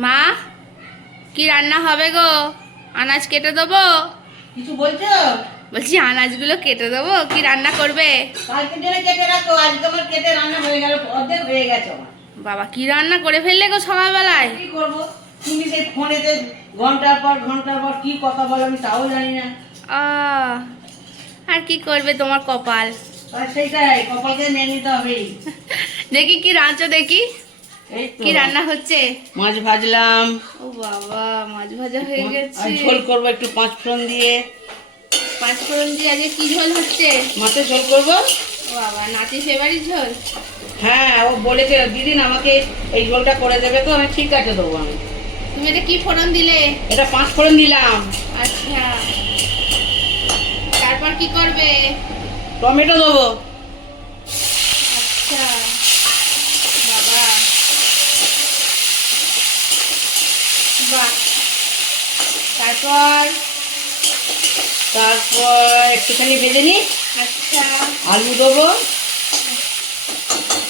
মা, কি রান্না হবে গো? আনাজ কেটে দেবো? কিছু বলছো? বলছি আনাজগুলো কেটে দেবো, কি রান্না করবে? কালকে জন্য কেটে রাখো, আজকে আমার কেটে রান্না হয়ে গেল, অর্ধেক হয়ে গেছে আমার। বাবা, কি রান্না করে ফেললে গো সকালবেলায়? কি করবো? তুমি সেই ফোনেতে ঘন্টার পর কি কথা বলো আমি তাও জানি না। আহ, আর কি করবে, তোমার কপাল। আর সেইটাই, কপালকে নিয়ে নিতে হবেই। দেখি কি রাঁধছো, দেখি এই তো কি রান্না হচ্ছে। মাছ ভাজলাম। ও বাবা, মাছ ভাজা হয়ে আর গেছে। ঝোল করবো একটু পাঁচ ফোড়ন দিয়ে। পাঁচ ফোড়ন দিয়ে আজকে কি ঝোল হচ্ছে? মাছের ঝোল করবো। ও বাবা, নাতি ফেভারিট ঝোল। হ্যাঁ, ও বলেছে দিদিন আমাকে এই ঝোলটা করে দেবে, তো আমি ঠিক আছে দেবো আমি। তুমি এটা কি ফোড়ন দিলে? এটা পাঁচ ফোড়ন দিলাম। আচ্ছা, তারপর কি করবে? টমেটো দেবো। আচ্ছা বাবা, বাহ। তারপর? তারপর একটুখানি ভেজে নি। আচ্ছা, আলু দেবো।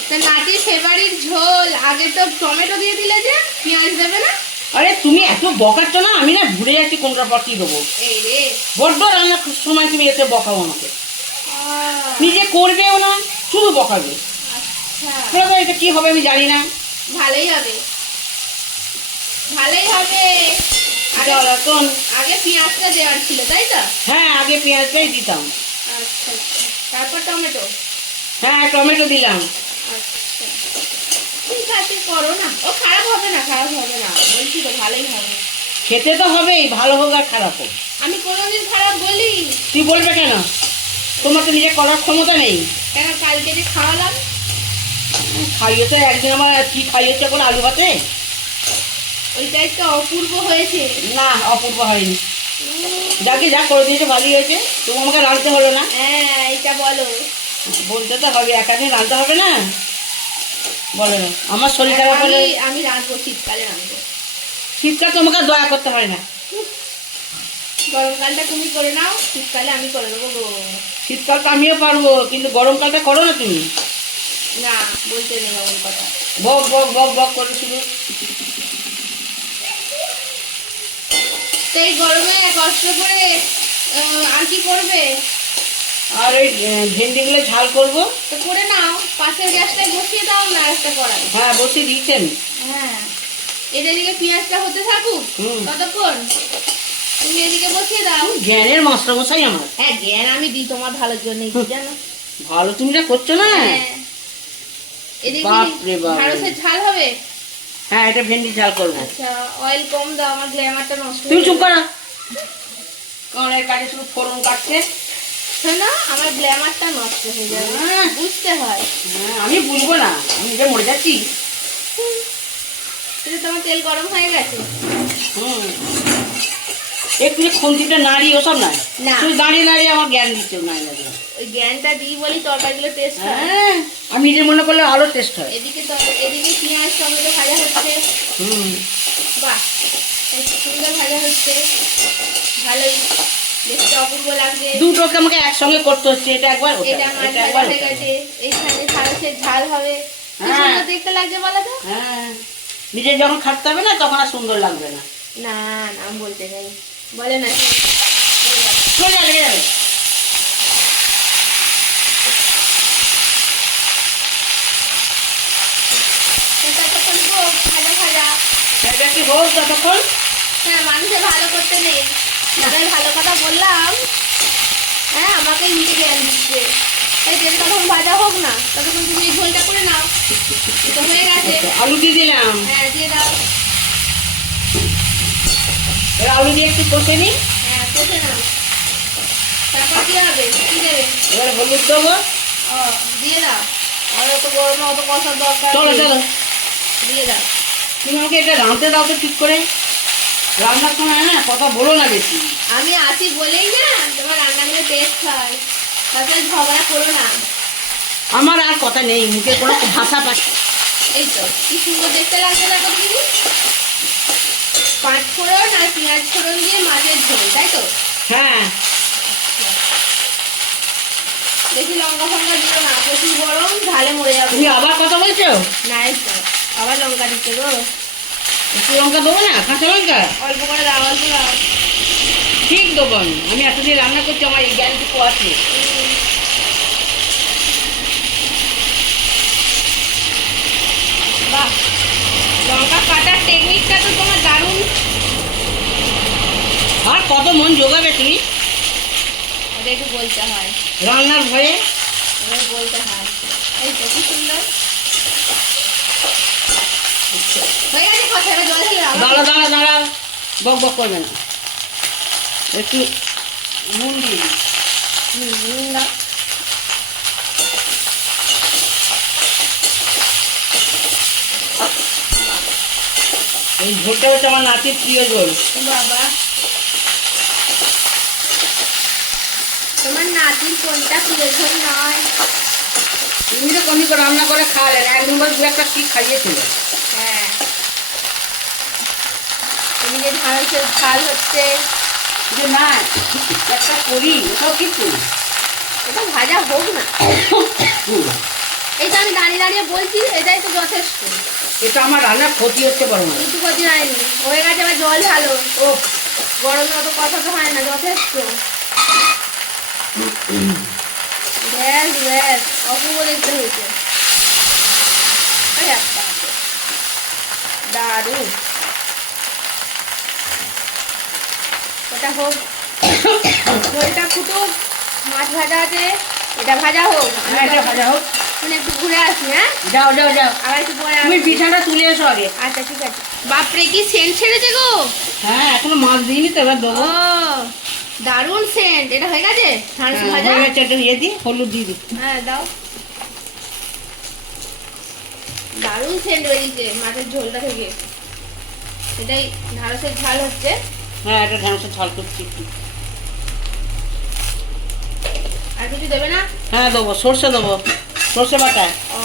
তা নাতির ফেভারিট ঝোল, আগে তো টমেটো দিয়ে দিলে, যে পেঁয়াজ দেবে না? আরে তুমি এত বকাচ্ছ না, আমি না ভুলে যাচ্ছি কোনটার পর কি দেবো। এই রে। বড্ড রান্নার সময় তুমি এসে বকাও আমাকে। আহ, নিজে করবেও না, শুধু বকাবে। আচ্ছা, বলো এটা কি হবে আমি জানি না। ভালোই হবে, ভালোই হবে। আগে চল এখন। আগে পেঁয়াজটা দেওয়ার ছিল, তাই তো? হ্যাঁ, আগে পেঁয়াজটাই দিতাম। আচ্ছা আচ্ছা, তারপর টমেটো। হ্যাঁ, টমেটো দিলাম। আচ্ছা, ঠিক আছে, করো না। ও খারাপ হবে না, খারাপ হবে না, বলছি তো ভালোই হবে। খেতে তো হবেই, ভালো হোক আর খারাপ হোক। আমি কোনোদিন খারাপ বলি? তুই বলবে কেন? তোমার তো নিজে করার ক্ষমতা নেই। কেন, কালকে যে খাওয়ালাম। খাইয়েছে একদিন, আমার কি খাইয়েছে এখন আলু ভাতে? ওইটাই তো অপূর্ব হয়েছে। না, অপূর্ব হয়নি। উম, যাকে যা করে দিয়েছে ভালোই হয়েছে, তুমি আমাকে রাঁধতে হলো না। হ্যাঁ, এটা বলো। বলতে তো হবে, একাদিন রাঁধতে হবে না। বলো না, আমার শরীর খারাপ হলে। আমি রাঁধবো, শীতকালে রাঁধবো। শীতকাল তোমাকে দয়া করতে হয় না। গরমকালটা তুমি করে নাও, শীতকালে আমি করে দেবো গো। শীতকালটা আমিও পারবো, কিন্তু গরমকালটা করো না তুমি। না, বলতে নেই এমন কথা। বক বক বক বক করে শুধু। তো এই গরমে কষ্ট করে আর কি করবে? আর ওই ভেন্ডিগুলো ঝাল করবো। তো করে নাও, পাশের গ্যাসটায় বসিয়ে দাও না একটা কড়াই। হ্যাঁ, বসিয়ে দিয়েছেন। হ্যাঁ, এদিকে পেঁয়াজটা হতে থাকুক ততক্ষণ, তুমি এদিকে বসিয়ে দাও। জ্ঞানের মাস্টারমশাই আমার। হ্যাঁ, জ্ঞান আমি দিই তোমার ভালোর জন্যই দিই, জানো। ভালো তুমি যা করছো না। হ্যাঁ, এদিকে বাপ রে বাপ। ঢ্যাঁড়সের ঝাল হবে। হ্যাঁ, এটা ভেন্ডি ঝাল করবো। আচ্ছা, অয়েল কম দাও, আমার গ্ল্যামারটা নষ্ট তুমি হয়ে চুপ যাবে। করো। কারণ এর কাছে শুধু ফোড়ন কাটছে। শোনো, আমার গ্ল্যামারটা নষ্ট হয়ে যাবে, হ্যাঁ। বুঝতে হয়। হ্যাঁ, আমি বুঝবো না, আমি নিজে মরে যাচ্ছি। কিন্তু তোমার তেল গরম হয়ে গেছে। হুম, একটু যে খুন্তিটা নাড়ি ওসব না। না। তুই দাঁড়িয়ে দাঁড়িয়ে আমার জ্ঞান দিচ্ছে না লাগে। ওই জ্ঞানটা দিই বলি তরকারিগুলো টেস্ট হয়। হ্যাঁ, আমি নিজে মনে করলে আরো টেস্ট হয়। এদিকে পেঁয়াজ টমেটো ভাজা হচ্ছে। হুম। বাহ, এই সুন্দর ভাজা হচ্ছে, ভালোই দেখতে অপূর্ব লাগছে। দুটোকে আমাকে একসঙ্গে করতে হচ্ছে, এটা একবার ওটা, এটা মাছ এটা ভাজা একবার হয়ে ওটা। গেছে, এইখানে ঢ্যাঁড়সের ঝাল হবে। কি হ্যাঁ। সুন্দর দেখতে লাগছে বলো তো। হ্যাঁ, নিজে যখন খাটতে হবে না তখন আর সুন্দর লাগবে না। না না, বলতে নেই, বলে না। চলে যাবে, লেগে যাবে। ততক্ষণ হোক ভাজা ভাজা। এটা কি হোক ততক্ষণ। হ্যাঁ, মানুষের ভালো করতে নেই, যাদের ভালো কথা বললাম, হ্যাঁ, আমাকে নিজে জ্ঞান দিচ্ছে। এই তেল তখন ভাজা হোক না, ততক্ষণ তুমি এই ঝোলটা করে নাও। এটা হয়ে গেছে। আলু দিয়ে দিলাম। হ্যাঁ, দিয়ে দাও। এবার আলু দিয়ে একটু কষে নিই। হ্যাঁ, কষে নাও। তারপর কি হবে, কি দেবে? এবার হলুদ দেবো। ও, দিয়ে দাও। আর অত গরমে অত কষার দরকার চলো নেই। চলো, দিয়ে দাও। তুমি আমাকে এটা রাঁধতে দাও তো ঠিক করে। রান্নার সময় না কথা বলো না বেশি। আমি আছি বলেই না তোমার রান্নাগুলো টেস্ট হয়, তারপরে ঝগড়া করো না। আমার আর কথা নেই, মুখে কোনো ভাষা পাচ্ছি। এই তো কি সুন্দর দেখতে লাগছে না কত দিদি। পাঁচ ফোড়ন আর পেঁয়াজ ফোড়ন দিয়ে মাছের ঝোল, তাই তো? হ্যাঁ। বেশি লঙ্কা ফঙ্কা দিও না, প্রচুর গরম, ঝালে মরে যাবো। তুমি আবার কথা বলছো? না, আবার লঙ্কা দিতে গো। একটু লঙ্কা দেবো না, কাঁচা লঙ্কা অল্প করে দাও, অল্প দাও। ঠিক দেবো আমি এতদিন রান্না করছি, আমার এই জ্ঞানটুকু আছে। বাহ, লঙ্কা কাটার টেকনিকটা তো তোমার দারুণ। আর কত মন জোগাবে তুমি ওটা একটু বলতে হয়, রান্নার ভয়ে? ওটা বলতে হয়। এই তো কি সুন্দর হয়ে গেছে কথা। এবার জল ঢেলে দাও। দাঁড়া দাঁড়া দাঁড়া, বক বক করবে না, একটু নুন দিয়ে দিই। নুন দাও। এই ঝোলটা হচ্ছে আমার নাতির প্রিয় ঝোল। বাবা, তোমার নাতির কোনটা প্রিয় ঝোল নয়? তুমি তো কমি করে রান্না করে খাওয়ালেন, একদিন বল দু একটা কি খাইয়েছিল। হ্যাঁ, তুমি যে ঢাঁড়সের ঝাল হচ্ছে, যে না একটা করি, ওটাও কি করি। এটা ভাজা হোক না। এই তো আমি দাঁড়িয়ে দাঁড়িয়ে বলছি, এটাই তো যথেষ্ট। এটা আমার রান্নার ক্ষতি হচ্ছে বড় মনে। কিছু ক্ষতি হয়নি, হয়ে গেছে। এবার জল ঢালো। ও গরমে অত কথা তো হয় না, যথেষ্ট। ব্যাস ব্যাস, অপূর্ব দেখতে হয়েছে। দারুণ। ওটা হোক, ঝোলটা ফুটুক, মাছ ভাজা আছে, এটা ভাজা হোক। হ্যাঁ, এটা ভাজা হোক। তুমি একটু ঘুরে আসি। হ্যাঁ, যাও যাও যাও, আবার একটু পরে তুমি আসি। পিঠাটা তুলে এসো আগে। আচ্ছা ঠিক আছে। বাপরে কি সেন্ট ছেড়েছে গো। হ্যাঁ, এখনো মাছ দিইনি তো, এবার দেবো। ও দারুণ সেন্ট। এটা হয়ে গেছে ঢাঁড়স হ্যাঁ, ভাজা? হয়ে গেছে, একটা ইয়ে দিই, হলুদ দিয়ে দিই। হ্যাঁ দাও। দারুণ সেন্ট বেরিয়েছে মাছের ঝোলটা থেকে। এটাই ঢাঁড়সের ঝাল হচ্ছে। হ্যাঁ, এটা ঢ্যাঁড়সের ঝাল করছি একটু। আর কিছু দেবে না? হ্যাঁ দেবো, সর্ষে দেবো, সর্ষে বাটা। ও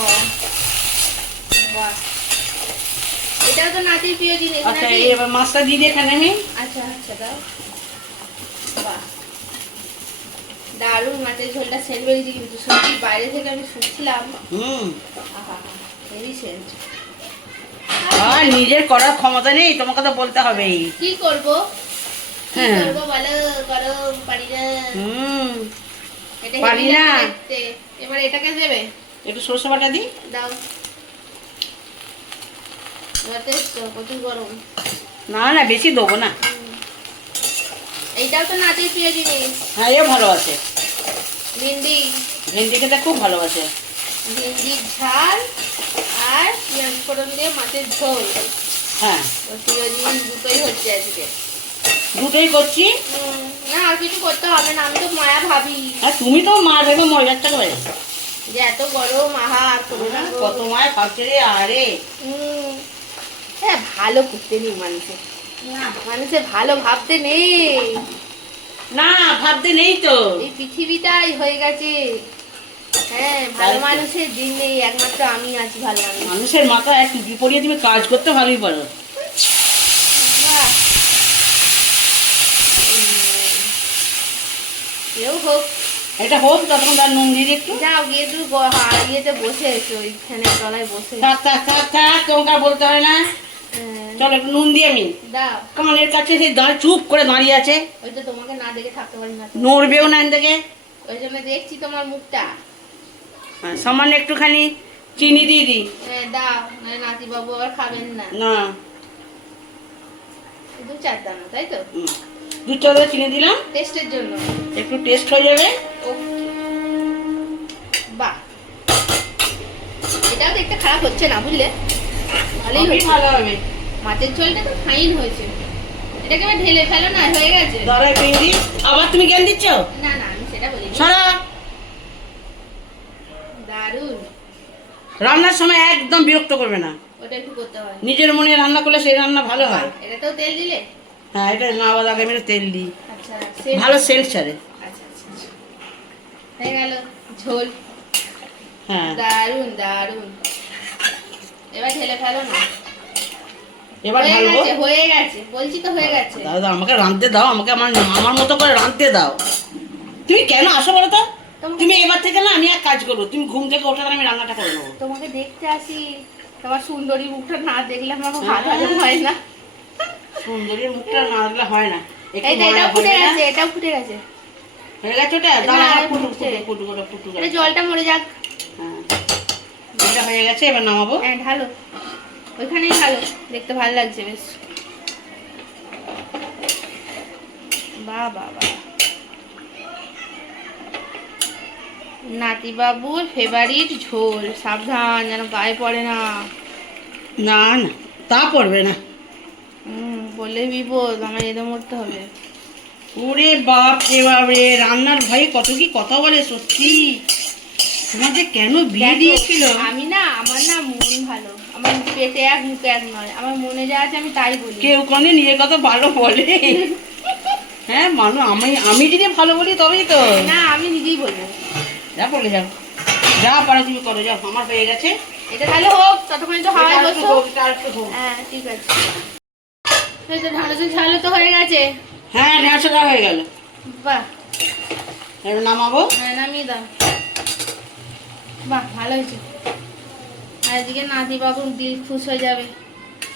বাহ, এটাও তো নাতির প্রিয় জিনিস আচ্ছা, নাকি? এই এবার মাছটা দিয়ে দিই এখানে আমি। আচ্ছা আচ্ছা দাও। বাহ, দারুণ মাছের ঝোলটা সেন্ট বেরিয়েছে কিন্তু। সত্যি বাইরে থেকে আমি শুনছিলাম। আহা, হেভি সেন্ট। আর নিজের করার ক্ষমতা নেই, তোমাকে তো বলতে হবেই। কি করবো, কি হ্যাঁ। করবো বলো, গরম পারি না। এটা পারি হেভি না। দেখতে। এবার এটাকে দেবে, একটু সর্ষে বাটা দিই। দাও। যথেষ্ট, প্রচুর গরম। না না, বেশি দেবো না। এইটাও তো নাতির প্রিয় জিনিস। হ্যাঁ, এ ভালো আছে। ভিন্ডি, ভেন্ডি খেতে খুব ভালোবাসে। ভিন্ডির ঝাল আর পেঁয়াজ ফোড়ন দিয়ে মাছের ঝোল। হ্যাঁ, ওর প্রিয় জিনিস দুটোই হচ্ছে আজকে। দুটোই করছি। না আর কিছু করতে হবে না, আমি তো মায়া ভাবি আর তুমি তো মা ভেবে মজারটা করে। যে এত গরম, আহা আর করো না গো। কত মায় ভাবছে রে, আরে হ্যাঁ, ভালো করতে নেই মানুষের, মানুষের ভালো ভাবতে নেই। না, ভাবতে নেই তো। এই পৃথিবীটাই হয়ে গেছে। হ্যাঁ, ভালো তাই তো। মানুষের দিন নেই, একমাত্র আমি আছি ভালো মানুষ। মানুষের মাথায় একটু বিপরীতে তুমি কাজ করতে ভালোই পারো। বাহ। কেউ হোক, এটা হোক, তখন তার নুন দিয়ে দিই একটু। যাও গিয়ে তুমি ইয়েতে বসে এসো, ওইখানে তলায় বসে। থাক থাক থাক থাক, তোমাকে আর বলতে হয় না। হ্যাঁ, চলো একটু নুন দিয়ে আমি। দাও। কানের কাছে সেই দাঁড়িয়ে চুপ করে দাঁড়িয়ে আছে, ওই তো তোমাকে না দেখে থাকতে পারি না তো। নড়বেও না দেখে। ওই জন্য দেখছি তোমার মুখটা। সামান্য একটুখানি চিনি দিয়ে দিই। হ্যাঁ দাও, নাহলে নাতি বাবু আবার খাবেন না। না, 2-4 দানা, তাই তো? 2 চামচ চিনি দিলাম, টেস্টের জন্য। একটু টেস্ট হয়ে যাবে। বাহ, এটাও দেখতে খারাপ হচ্ছে না, বুঝলে? ভালোই সবই হয়েছে। ভালো হবে। মাছের ঝোলটা তো ফাইন হয়েছে। এটাকে এবার ঢেলে ফেলো না, হয়ে গেছে। দাঁড়া একটু দিই। আবার তুমি জ্ঞান দিচ্ছ? না না, আমি সেটা বলিনি। সারা দারুণ। রান্নার সময় একদম বিরক্ত করবে না। ওটা একটু করতে হয়। নিজের মনে রান্না করলে সেই রান্না ভালো হয়। এটাতেও তেল দিলে? হ্যাঁ, এটা না আবার আগে মেরে তেল দিই, আচ্ছা, ভালো সেন্ট ছাড়ে। আচ্ছা আচ্ছা আচ্ছা। হয়ে গেল ঝোল। হ্যাঁ, দারুণ দারুণ। এবার ঢেলে ফেলো না। এবার হয়ে ঢালবো। গেছে, হয়ে গেছে, বলছি তো হয়ে গেছে। দাদা আমাকে রাঁধতে দাও, আমাকে আমার আমার মতো করে রাঁধতে দাও। তুমি কেন আসো বলো তো? তুমি এবার থেকে না, আমি এক কাজ করবো, তুমি ঘুম থেকে ওঠার আমি রান্নাটা করে নেবো। তোমাকে দেখতে আসি। তোমার সুন্দরী মুখটা না দেখলে আমার ভাত হজম হয় না। সুন্দরীর মুখটা না দেখলে হয় না। একটু এইটা ময়লা এটাও ফুটে ভরবে না? গেছে, এটাও ফুটে গেছে। হয়ে গেছে ওটা? এটা দাঁড়া, আর ফুটুক ফুটছে। ফুটুক ওটা ফুটুক। এটা জলটা মরে যাক। হ্যাঁ, এটা হয়ে গেছে, এবার নামাবো। হ্যাঁ ঢালো, ওইখানেই ঢালো, দেখতে ভালো লাগছে বেশ। বাহ বাহ বাহ, নাতি বাবুর ফেভারিট ঝোল। সাবধান যেন গায়ে পড়ে না। না না, তা পড়বে না। বলে বিপদ, আমার এদে মরতে হবে। ওরে বাপ রে বাপ রে, রান্নার ভাই কত কি কথা বলে সত্যি। তোমার যে কেন বিয়ে দেখো, দিয়েছিল? আমি না, আমার না মন ভালো, আমার পেটে এক মুখে এক নয়, আমার মনে যা আছে আমি তাই বলি। কেউ কোনে নিজের কথা ভালো বলে? হ্যাঁ মানুষ, আমি যদি ভালো বলি তবেই তো। না, আমি নিজেই বলবো। যা বলে যাও, যা পারো তুমি করো, যাও। আমার হয়ে গেছে। এটা তাহলে হোক, ততক্ষণ তো হাওয়ায় এটা একটু বসো। হোক, এটা একটু হোক। হ্যাঁ ঠিক আছে। এই তো ঢালো ঝালো তো হয়ে গেছে। হ্যাঁ, 150 টাকা হয়ে গেল। বাহ, এবার নামাবো। হ্যাঁ নামিয়ে দাও। বাহ ভালো হয়েছে। আর এদিকে নাতি বাবুর দিল খুশ হয়ে যাবে,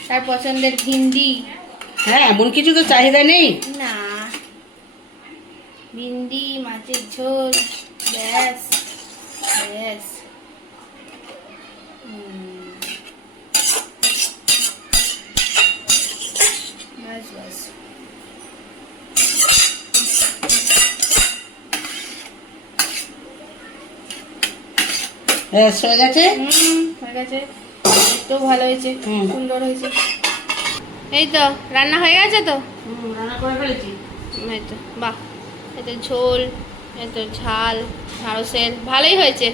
তার পছন্দের ভিন্ডি। হ্যাঁ, এমন কিছু তো চাহিদা নেই। না, ভিন্ডি মাছের ঝোল, ব্যাস ব্যাস। ব্যাস ব্যাস। হ্যাঁ, হয়ে গেছে। হয়ে গেছে, তো ভালো হয়েছে, হুম। সুন্দর হয়েছে। এই তো রান্না হয়ে গেছে তো। রান্না করে ফেলেছি। এই তো বাহ, এই তো ঝোল, এই তো ঝাল, ঢ্যাঁড়সের, ভালোই হয়েছে।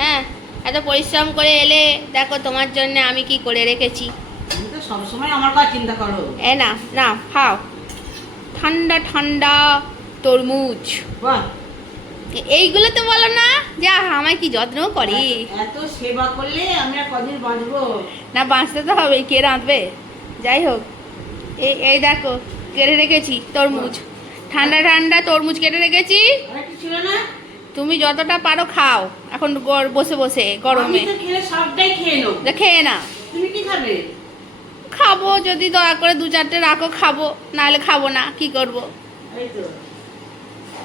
হ্যাঁ, এত পরিশ্রম করে এলে, দেখো তোমার জন্য আমি কি করে রেখেছি। তুমি তো সবসময় আমার কথা চিন্তা করো। এ না না, খাও, ঠান্ডা ঠান্ডা তরমুজ। বাহ, এইগুলো তো বলো না যে আহা, আমায় কি যত্ন করে। এত সেবা করলে আমি আর কদিন বাঁচবো? না, বাঁচতে তো হবে, কে রাঁধবে। যাই হোক, এই এই দেখো কেটে রেখেছি তরমুজ, ঠান্ডা ঠান্ডা তরমুজ কেটে রেখেছি। আর একটু ছিল না? তুমি যতটা পারো খাও এখন, বসে বসে আমি গরমে। তো খেলে সবটাই খেয়ে নেবো। খেয়ে না, তুমি কি খাবে? খাবো যদি দয়া করে 2-4টে রাখো, খাবো, নাহলে খাবো না, কি করব। এই তো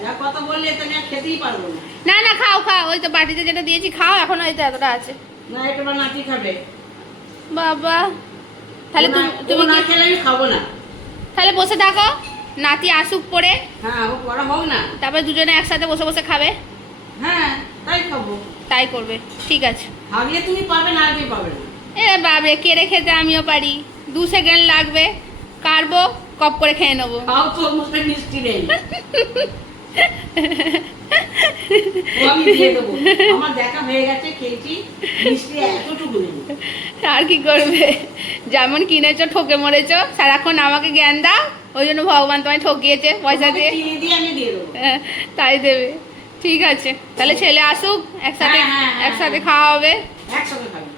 যা কথা বললে তো আমি আর খেতেই পারবো না। না না, খাও খাও, ওই তো বাটিতে যেটা দিয়েছি খাও, এখন ওই তো এতটা আছে। না, এটা আমার নাতি খাবে। বাবা, তাহলে তুমি না কি, খেলে আমি খাবো না। তাহলে বসে থাকো, নাতি আসুক পরে, হ্যাঁ, ও পড়া হোক না। তারপরে দুজনে একসাথে বসে বসে খাবে। হ্যাঁ, তাই খাবো। তাই করবে, ঠিক আছে। ভাবলে তুমি পাবে না, আর কেউ পাবে না। এ বাবরে, কেড়ে খেতে আমিও পারি, 2 সেকেন্ড লাগবে, কাটবো, কপ করে খেয়ে নেবো। খাও তো, মুখে মিষ্টি নেই। ও আমি দিয়ে দেবো। আমার দেখা হয়ে গেছে, খেয়েছি, মিষ্টি এতটুকু নেই। আর কি করবে, যেমন কিনেছো ঠকে মরেছো, সারাক্ষণ আমাকে জ্ঞান দাও, ওই জন্য ভগবান তোমায় ঠকিয়েছে পয়সা তোমাকে দিয়ে। কিনে দিয়ে আমি দিয়ে দেবো। তাই দেবে, ঠিক আছে। তাহলে ছেলে আসুক, একসাথে হ্যাঁ, হ্যাঁ, হ্যাঁ, একসাথে খাওয়া হবে। একসঙ্গে খাবে।